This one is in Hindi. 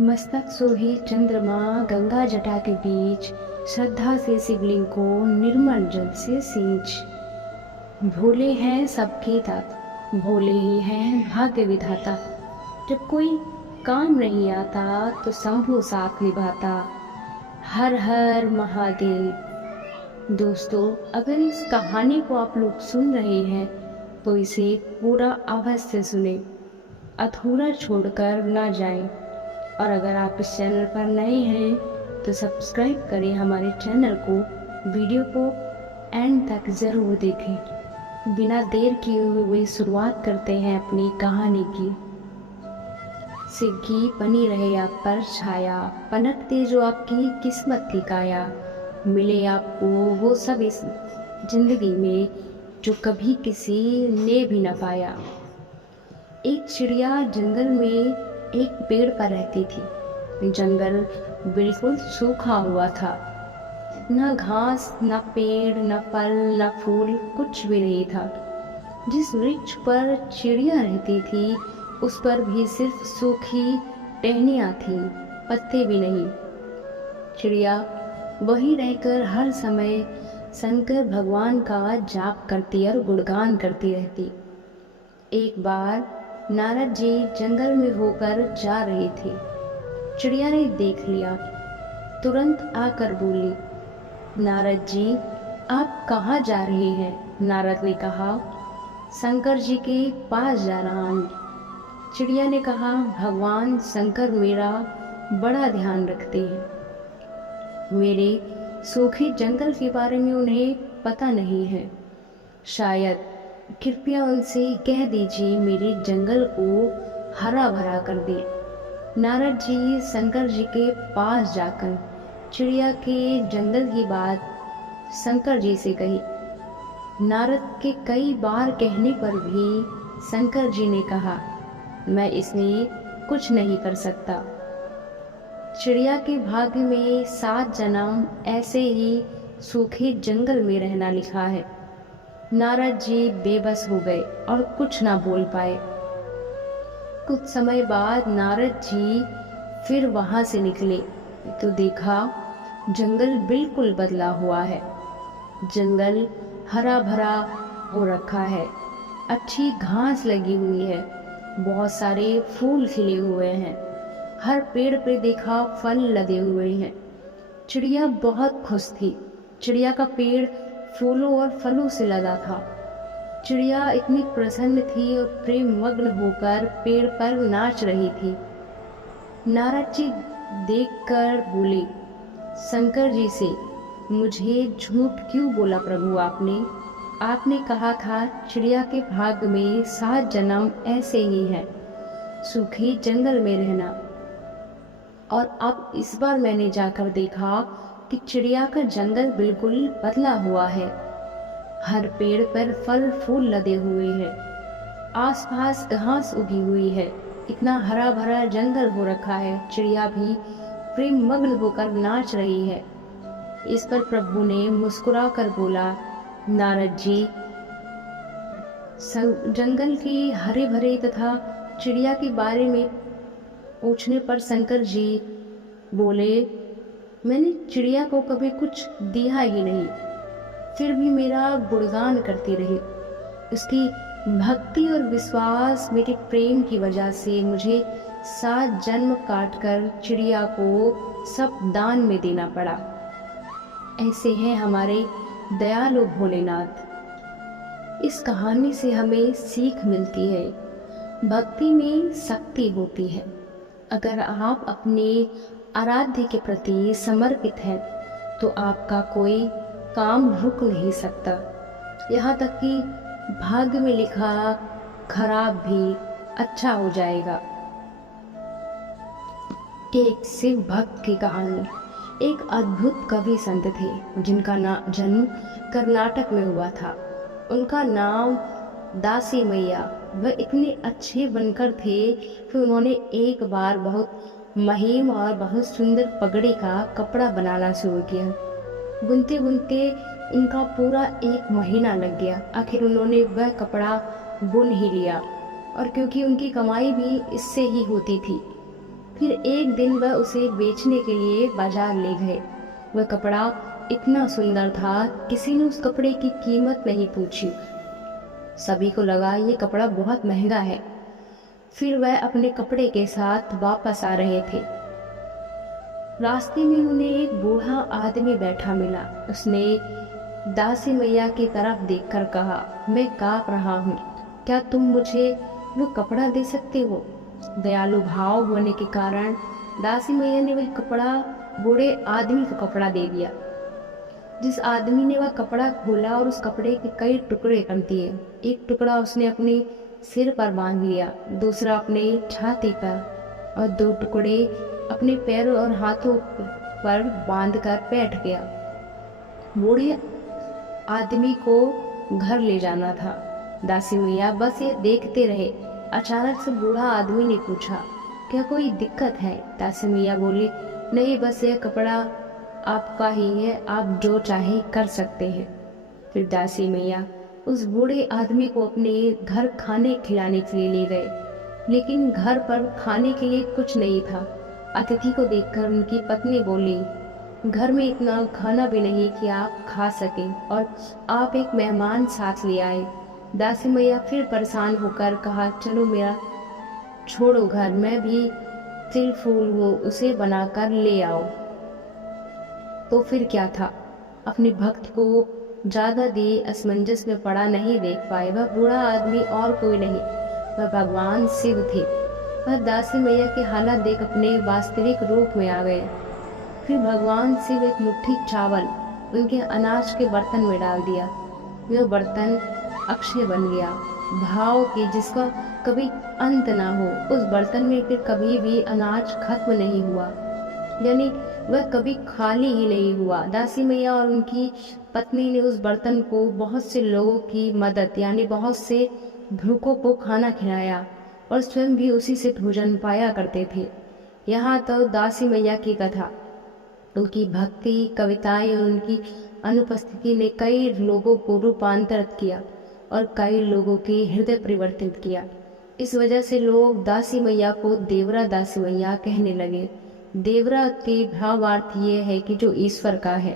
मस्तक सोहे चंद्रमा गंगा जटा के बीच, श्रद्धा से शिवलिंग को निर्मल जल से सींच। भोले हैं सबके दाता, भोले ही हैं भाग्य विधाता। जब कोई काम नहीं आता तो शंभू साथ निभाता। हर हर महादेव। दोस्तों, अगर इस कहानी को आप लोग सुन रहे हैं तो इसे पूरा अवश्य से सुने, अधूरा छोड़कर ना जाएं। और अगर आप इस चैनल पर नए हैं तो सब्सक्राइब करें हमारे चैनल को, वीडियो को एंड तक ज़रूर देखें। बिना देर किए हुए शुरुआत करते हैं अपनी कहानी की। सिग्गी बनी रहे आप पर छाया, पनटते जो आपकी किस्मत की काया। मिले आपको वो सब इस जिंदगी में जो कभी किसी ने भी न पाया। एक चिड़िया जंगल में एक पेड़ पर रहती थी। जंगल बिल्कुल सूखा हुआ था, न घास न पेड़ न फल न फूल, कुछ भी नहीं था। जिस वृक्ष पर चिड़िया रहती थी उस पर भी सिर्फ सूखी टहनियाँ थीं, पत्ते भी नहीं। चिड़िया वहीं रहकर हर समय शंकर भगवान का जाप करती और गुणगान करती रहती। एक बार नारद जी जंगल में होकर जा रहे थे। चिड़िया ने देख लिया, तुरंत आकर बोली, नारद जी आप कहाँ जा रहे हैं? नारद ने कहा, शंकर जी के पास जा रहा हूँ। चिड़िया ने कहा, भगवान शंकर मेरा बड़ा ध्यान रखते हैं। मेरे सूखे जंगल के बारे में उन्हें पता नहीं है। शायद कृपया उनसे कह दीजिए मेरे जंगल को हरा भरा कर दे। नारद जी शंकर जी के पास जाकर चिड़िया के जंगल की बात शंकर जी से कही। नारद के कई बार कहने पर भी शंकर जी ने कहा, मैं इसमें कुछ नहीं कर सकता। चिड़िया के भाग्य में 7 जन्म ऐसे ही सूखे जंगल में रहना लिखा है। नारद जी बेबस हो गए और कुछ ना बोल पाए। कुछ समय बाद नारद जी फिर वहां से निकले तो देखा जंगल बिल्कुल बदला हुआ है। जंगल हरा भरा हो रखा है, अच्छी घास लगी हुई है, बहुत सारे फूल खिले हुए हैं, हर पेड़ पे देखा फल लगे हुए हैं। चिड़िया बहुत खुश थी। चिड़िया का पेड़ फूलों और फलों से लदा था। चिड़िया इतनी प्रसन्न थी और प्रेम मग्न होकर पेड़ पर नाच रही थी। नारद जी देखकर बोले, शंकर जी से, मुझे झूठ क्यों बोला प्रभु आपने कहा था चिड़िया के भाग्य में 7 जन्म ऐसे ही हैं, सूखे जंगल में रहना। और अब इस बार मैंने जाकर देखा कि चिड़िया का जंगल बिल्कुल बदला हुआ है। हर पेड़ पर फल फूल लदे हुए हैं, आसपास घास उगी हुई है, इतना हरा भरा जंगल हो रखा है। चिड़िया भी प्रेम मग्न होकर नाच रही है। इस पर प्रभु ने मुस्कुरा कर बोला, नारद जी जंगल के हरे भरे तथा चिड़िया के बारे में पूछने पर शंकर जी बोले, मैंने चिड़िया को कभी कुछ दिया ही नहीं, फिर भी मेरा गुणगान करती रही। उसकी भक्ति और विश्वास मेरे प्रेम की वजह से मुझे 7 जन्म काटकर चिड़िया को सब दान में देना पड़ा। ऐसे हैं हमारे दयालु भोलेनाथ। इस कहानी से हमें सीख मिलती है, भक्ति में शक्ति होती है। अगर आप अपने आराध्य के प्रति समर्पित हैं तो आपका कोई काम रुक नहीं सकता, यहाँ तक कि भाग्य में लिखा खराब भी अच्छा हो जाएगा। एक शिव भक्त की कहानी। एक अद्भुत कवि संत थे जिनका जन्म कर्नाटक में हुआ था। उनका नाम दासी मैया। वह इतने अच्छे बनकर थे कि उन्होंने एक बार बहुत महीन और बहुत सुंदर पगड़ी का कपड़ा बनाना शुरू किया। बुनते बुनते उनका पूरा 1 महीना लग गया। आखिर उन्होंने वह कपड़ा बुन ही लिया, और क्योंकि उनकी कमाई भी इससे ही होती थी फिर एक दिन वह उसे बेचने के लिए बाजार ले गए। वह कपड़ा इतना सुंदर था, किसी ने उस कपड़े की कीमत नहीं पूछी। सभी को लगा ये कपड़ा बहुत महंगा है। फिर वह अपने कपड़े के साथ वापस आ रहे थे। रास्ते में उन्हें एक बूढ़ा आदमी बैठा मिला। उसने दासी मैया की तरफ देखकर कहा, मैं कांप रहा हूँ, क्या तुम मुझे वो कपड़ा दे सकते हो? दयालु भाव होने के कारण दासी मैया ने वह कपड़ा बूढ़े आदमी को कपड़ा दे दिया। जिस आदमी ने वह कपड़ा खोला और उस कपड़े के कई टुकड़े कर दिए। एक टुकड़ा उसने अपने सिर पर बांध लिया, दूसरा अपने छाती पर और 2 टुकड़े अपने पैरों और हाथों पर बांधकर बैठ गया। बूढ़े आदमी को घर ले जाना था। दासी मैया बस ये देखते रहे। अचानक से बूढ़ा आदमी ने पूछा, क्या कोई दिक्कत है? दासी मैया बोली, नहीं, बस ये कपड़ा आपका ही है, आप जो चाहे कर सकते हैं। फिर दासी मैया उस बूढ़े आदमी को अपने घर खाने खिलाने के लिए ले गए, लेकिन घर पर खाने के लिए कुछ नहीं था। अतिथि को देखकर उनकी पत्नी बोली, घर में इतना खाना भी नहीं कि आप खा सकें और आप एक मेहमान साथ ले आए। दासी मैया फिर परेशान होकर कहा, चलो मेरा छोड़ो घर, मैं भी तिल फूल हूँ, उसे बनाकर ले आओ। तो फिर क्या था, अपने भक्त को ज्यादा देर असमंजस में पड़ा नहीं देख पाए। वह बूढ़ा आदमी और कोई नहीं, वह भगवान शिव थे। वह दासी मैया की हालत देख अपने वास्तविक रूप में आ गए। फिर भगवान शिव एक मुट्ठी चावल उनके अनाज के बर्तन में डाल दिया। वह बर्तन अक्षय बन गया, भाव की जिसका कभी अंत ना हो। उस बर्तन में फिर कभी भी अनाज खत्म नहीं हुआ, यानी वह कभी खाली ही नहीं हुआ। दासी मैया और उनकी पत्नी ने उस बर्तन को बहुत से लोगों की मदद, यानी बहुत से भूखों को खाना खिलाया और स्वयं भी उसी से भोजन पाया करते थे। यहाँ तो दासी मैया की कथा, उनकी भक्ति, कविताएं और उनकी अनुपस्थिति ने कई लोगों को रूपांतरित किया और कई लोगों के हृदय परिवर्तित किया। इस वजह से लोग दासी मैया को देवरा दासी मैया कहने लगे। देवरा के भावार्थ ये है कि जो ईश्वर का है।